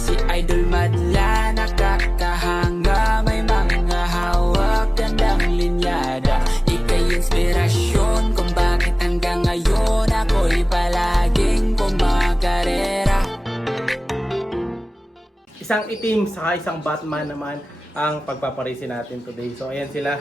si Idol Madla, nakakahanga, may mga hawak, gandang linyada. Ika'y inspirasyon kung bakit hanggang ngayon ako'y palaging kumakarera. Isang itim saka isang Batman naman ang pagpaparisin natin today. So ayan sila.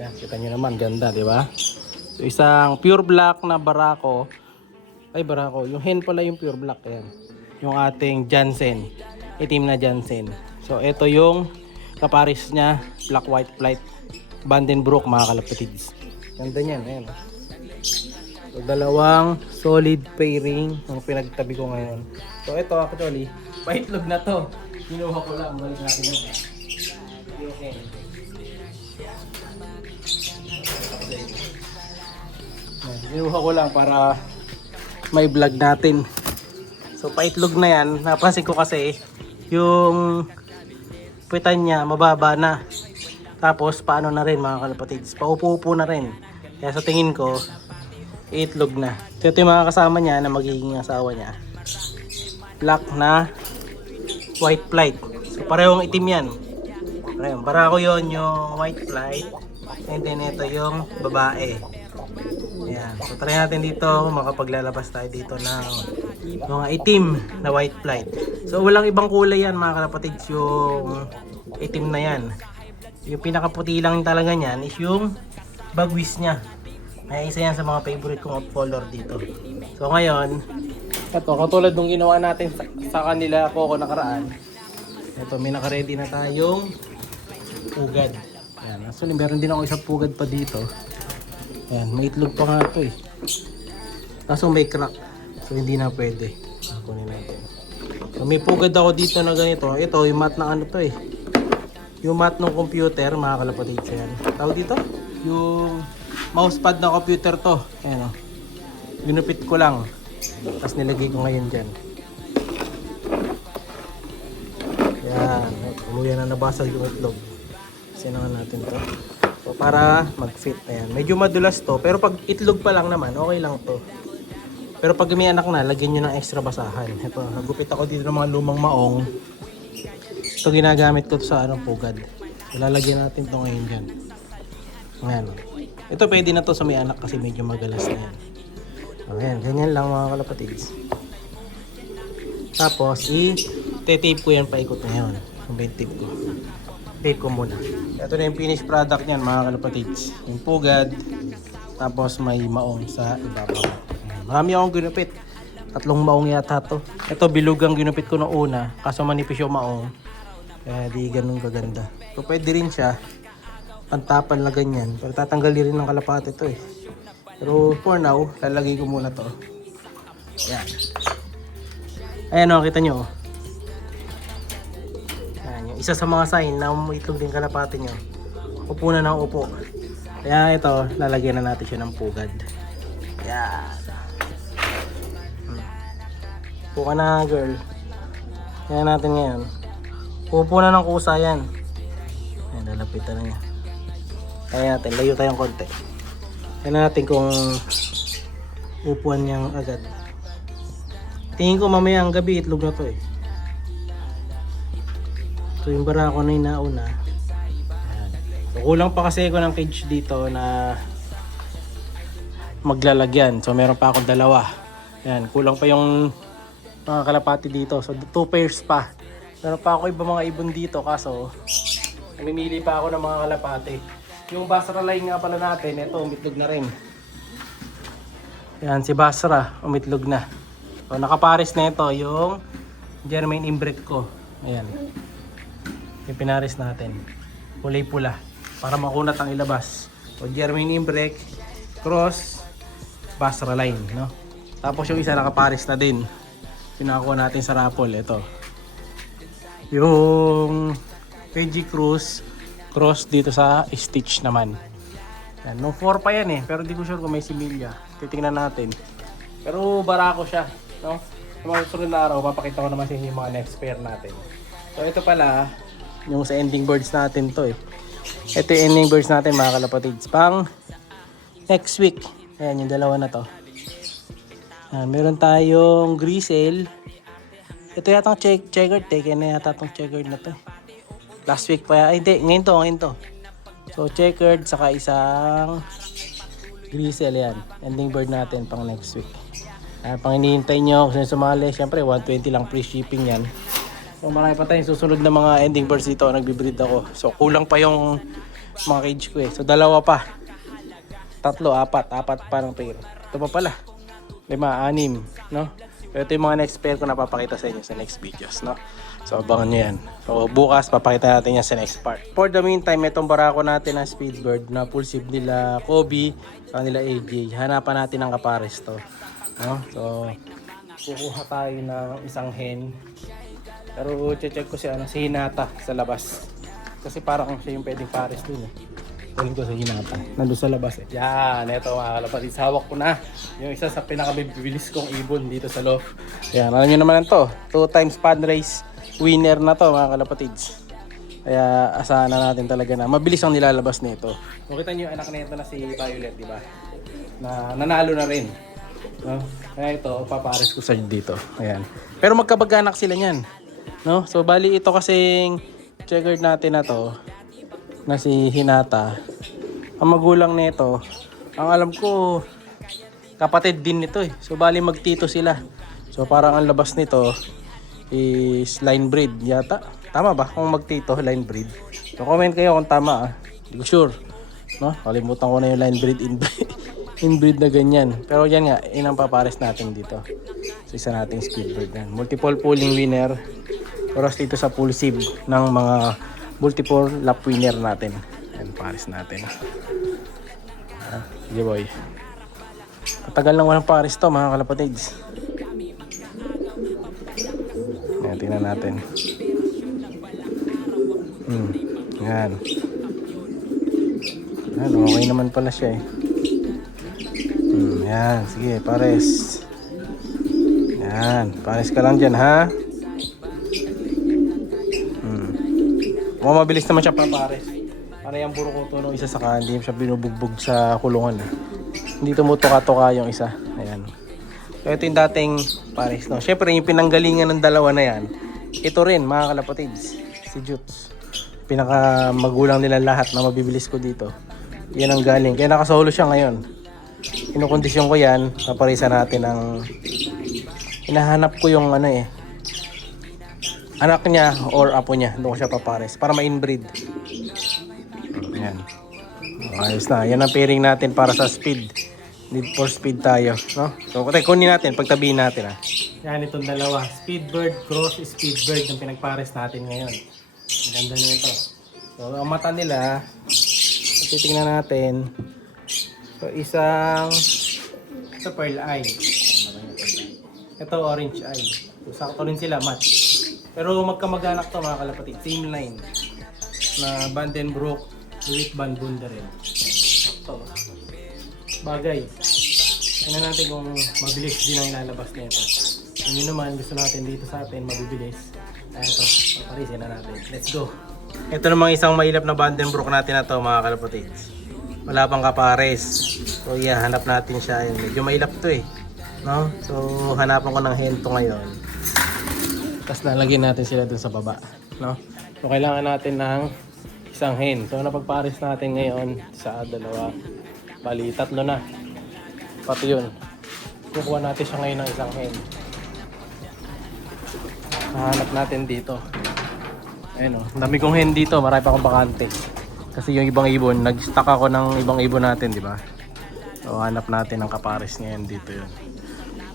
Yan, kita nyo naman, ganda, di ba? So isang pure black na Barako. Ay, Barako. Yung hen pala yung pure black. Ayan. Yung ating Jansen. Itim na Jansen. So ito yung kaparis niya. Black white flight. Vandenbroek, mga kalapatids. Ganda niyan. Ayan. So dalawang solid pairing ang pinagtabi ko ngayon. So ito actually, paitlog na to. Kinuha ko lang. Balik natin yun. Okay. Kinuha ko lang para may vlog natin. So paitlog na yan. Napansin ko kasi yung pitan niya mababa na. Tapos paano na rin mga kalapatids. Paupo-upo na rin. Kaya sa tingin ko itlog na. So ito yung mga kasama niya na magiging asawa niya. Black na white flight. So parehong itim yan. Parehong. Barako yun yung white flight. And then ito yung babae. Ayan. So try natin dito makapaglalabas tayo dito ng mga itim na white flight. So walang ibang kulay yan mga kalapatids, yung itim na yan. Yung pinakaputi lang talaga niyan is yung bagwis niya. Ay isa yan sa mga favorite kong color dito. So ngayon, ito katulad nung ginawa natin sa kanila Coco nakaraan. Ito may naka-ready na tayong pugad. Ayan. Actually meron din ako isang pugad pa dito. Ayan, may itlog pa nga ito eh. Kaso may crack. So hindi na pwede. Kunin natin. So, may pugad ako dito na ganito. Ito yung mat na ano to eh. Yung mat ng computer, mga kalapatids yan. Tawag dito? Yung mousepad ng computer to. Ayan o. Ginupit ko lang. Tapos nilagay ko ngayon dyan. Ayan. Umuyan na nabasag yung itlog. Sinangan natin to. So para mag-fit. Ayan. Medyo madulas to. Pero pag itlog pa lang naman, okay lang to. Pero pag may anak na, lagyan nyo ng extra basahan. Ito, nagupit ako dito ng mga lumang maong. Ito ginagamit ko sa anong pugad. Ilalagyan natin ito ngayon dyan. Ayan. Ito pwede na to sa may anak kasi medyo magalas na yan. Ayan, ganyan lang mga kalapatids. Tapos, i-tape ko yan paikot ngayon. Yung tape ko. Tape ko muna. Ito na yung finished product niyan mga kalapatids. Yung pugad. Tapos may maong sa ibabaw. Marami akong ginupit. 3 maong yata to. Ito bilugang ginupit ko noong una. Kaso manipis yung maong. Kaya di ganun kaganda. So pwede rin siya. Pantapan na ganyan. Pero tatanggalin rin ng kalapate ito eh. Pero for now, lalagay ko muna to. Ayan. Ayan o, kita nyo. Ayan, yung isa sa mga sign na itlog din kalapate nyo. Upo na ng upo. Kaya ito, lalagyan na natin siya ng pugad. Ayan. Upo ka na girl. Kaya natin ngayon. Upo na ng kusa yan. Ayan, lalapitan na niya. Kaya natin, layo tayong konti. Kaya natin kung upuan niyang agad. Tingin ko mamaya ang gabi itlog na to eh. So yung Barako na yung nauna. Ayan. So kulang pa kasi ako ng cage dito na maglalagyan. So meron pa akong dalawa. Ayan, kulang pa yung mga kalapati dito. So 2 pairs pa. Meron pa ako ibang mga ibon dito kaso namimili pa ako ng mga kalapati. Yung Basra line nga pala natin, ito umitlog na rin. Ayan si Basra, umitlog na. So nakapares na ito yung Germain Imbrek ko. Ayan. Yung pinares natin. Kulay pula. Para makunat ang ilabas. So Germain Imbrek, cross, Basra line. No? Tapos yung isa nakapares na din. Pinakuha natin sa raffle. Ito. Yung PG Cruz cross dito sa Stitch naman. Yan. No 4 pa yan eh. Pero di ko sure kung may similya. Titingnan natin. Pero Barako siya. No? Sa mga susunod na araw, papakita ko naman sa inyo yung mga next pair natin. So ito pala, yung sa ending birds natin to eh. Ito yung ending birds natin mga kalapatids. Pang next week. Ayan yung dalawa na to. Meron tayong Grisel Ito yata ang checkered. Taken na yata itong checkered na to. Last week pa. Ay, hindi. Ngayon to. So, checkered. Saka isang grizzle yan. Ending bird natin pang next week. Pang hinihintay nyo kung sino sumali. Siyempre, 120 lang free shipping yan. So, marami pa tayong susunod na mga ending birds dito. Nagbibreed ako. So, kulang pa yung mga cage ko eh. So, dalawa pa. 3, 4. 4 pa ng pair. Ito pa pala. 5, 6. No? So, ito yung mga next pair ko na papakita sa inyo sa next videos. No? So, abangan nyo yan. So, bukas papakita natin yan sa next part. For the meantime, itong barako natin na speedbird na full sip nila Kobe, nila AJ. Hanapan natin ang kapares to. No? So, kukuha tayo ng isang hen. Pero check ko si Hinata sa labas. Kasi parang siya yung pwedeng pares dun eh. Tuloy ko sa Hinata. Nandun sa labas eh. Yan, ito mga kalapatids. Hawak ko na. Yung isa sa pinakabibilis kong ibon dito sa loft. Yan, alam nyo naman ito. 2 times pan race winner na to mga kalapatids. Kaya asahan na natin talaga na mabilis ang nilalabas nito. Makita nyo yung anak nito na si Violet, di ba? Na nanalo na rin. No? Kaya ito, papares ko sa dito. Ayan. Pero magkabag-anak sila niyan. No? So bali ito kasing checkered natin na to na si Hinata. Ang magulang nito, ang alam ko kapatid din nito eh. So bali magtito sila. So parang ang labas nito is line breed yata. Tama ba? Kung magtito line breed. So comment kayo kung tama ah. Hindi ko sure. No? Kalimutan ko na yung line breed inbreed na ganyan. Pero yan nga, inang papares natin dito. So isa nating speedbird yan. Multiple pooling winner. Oras dito sa full sib ng mga multiple lap winner natin. Ayan, pares natin. Sige boy. Matagal lang walang pares to mga kalapatids. Ayan, tingnan natin. Ayan. Ayan, okay naman pala siya eh. Ayan, sige, pares. Ayan, pares ka lang dyan ha. Mukhang mabilis naman siya papares. Para yung buro ko to isa sa hindi siya binubugbog sa kulungan. Hindi tumutuka-tuka yung isa. Ayan. So ito yung dating pares. No? Siyempre yung pinanggalingan ng dalawa na yan, ito rin mga kalapatids. Si Jutes. Pinaka magulang nila lahat na mabibilis ko dito. Yan ang galing. Kaya nakasolo siya ngayon. Kinukondisyon ko yan. Paparisa natin ang hinahanap ko yung ano eh. Anak niya or apo niya. Doon ko siya papares. Para ma-inbreed. Ayan. Ayos na. Yan ang pairing natin para sa speed. Need for speed tayo. No? So kunin natin. Pagtabihin natin. Yan itong dalawa. Speedbird cross speedbird yung pinagpares natin ngayon. Ang ganda nito. So ang mata nila, titingnan natin. So isang ito pearl eye. Ito orange eye. So sakto rin sila match. Pero magkamag-anak to mga kalapatid. Same line. Na Vandenbroek with Van Bunderen. Sakto. Bagay. Tingnan natin kung mabilis din ang ilalabas nito. Kung yun naman gusto natin dito sa atin mabibilis. Ito, paparisin na natin. Let's go. Ito namang isang mailap na Vandenbroek natin na to mga kalapatids. Wala pang kapares. So yeah, hanap natin siya. Medyo mailap to eh. No? So hanapan ko ng hento ngayon. Tapos lalagyan natin sila dun sa baba. No? So kailangan natin ng isang hen. So napagpares natin ngayon sa dalawa. Bali, 3 na. Pati yun. Kukuha natin siya ngayon ng isang hen. Hanap natin dito. Ayun o. Ang dami kong hen dito. Marami pa akong bakante. Kasi yung ibang ibon, nag-stock ako ng ibang ibon natin, di ba? So hanap natin ang kapares ngayon dito yun.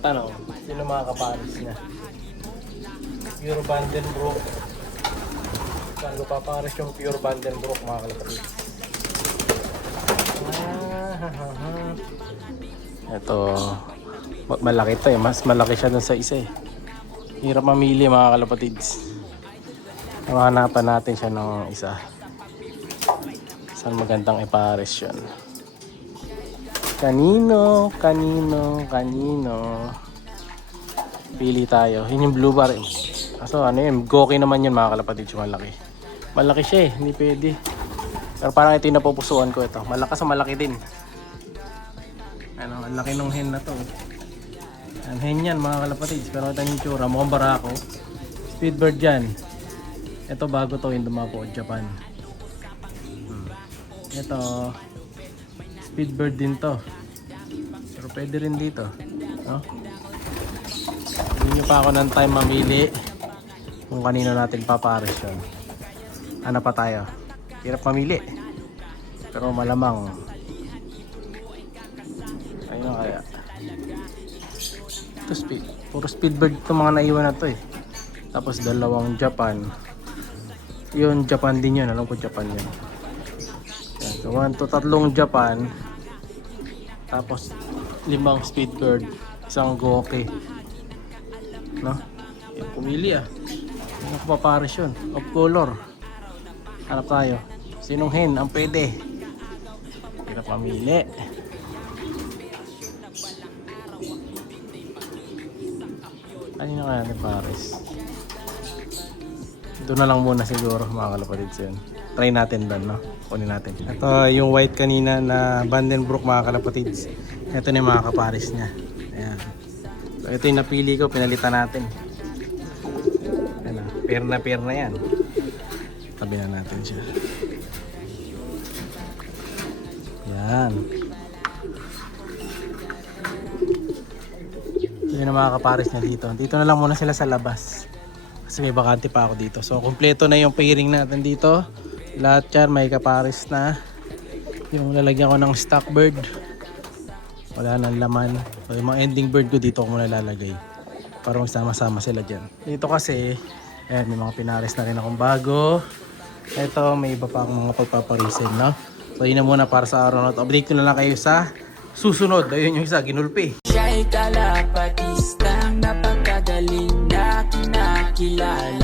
Tanong, sino mga kapares niya? Pure Vandenbroek. Saan ko papares yung pure Vandenbroek mga kalapatid? Ito, malaki to eh. Mas malaki siya dun sa isa eh. Hirap mamili mga kalapatids. Hanapan natin siya ng isa. Saan magandang ipares yun? Kanino? Pili tayo. Yun yung blue bar eh. Kaso ano yun, goki naman yun mga kalapatids, malaki. Malaki siya eh, hindi pwede. Pero parang ito yung napupusuan ko ito. Malakas o malaki din. Ano, ang laki ng hen na to. Ang hen yan mga kalapatids. Pero ito yung tsura, mukhang barako. Speedbird yan. Ito bago to yung dumapo, Japan. Ito, Speedbird din to. Pero pwede rin dito. No? Hindi nyo pa ako ng time mamili kung kanino natin papares yun. Ano pa tayo? Hirap mamili. Pero malamang. Ayun na kaya. Ito puro Speedbird itong mga naiwan na to eh. Tapos dalawang Japan. Yun, Japan din yun. Alam ko Japan yun. Yan. So 1 to 3 Japan. Tapos 5 Speedbird. Isang Goke. No? Yan, pumili ah. Ano ko papares yun? Of color. Hanap tayo. Sinong hen ang pwede? Hirap mamili. Kanino kaya ni Paris? Doon na lang muna siguro mga kalapatids yun. Try natin doon, no? Kunin natin. Ito yung white kanina na Vandenbroek mga kalapatids. Ito na yung mga kaparis niya. Ayan. So ito yung napili ko, pinalitan natin. Ayan na, pair na yan. Tabi na natin siya. Yan. Yun ang mga kapares niya dito. Dito na lang muna sila sa labas. Kasi may bakante pa ako dito. So, kumpleto na yung pairing natin dito. Lahat yan may kapares na. Yung lalagyan ko ng stock bird. Wala nang laman. So, yung mga ending bird ko dito ko muna lalagay. Para magsama-sama sila dyan. Dito kasi, ayan, may mga pinares na rin akong bago. Ito, may iba pa akong mga pagpaparisin, no? So, yun na muna para sa araw na ito. Update ko na lang kayo sa susunod. Ayun yung isa, ginulpi. Siya'y kalapatistang napakagaling na kinakilala.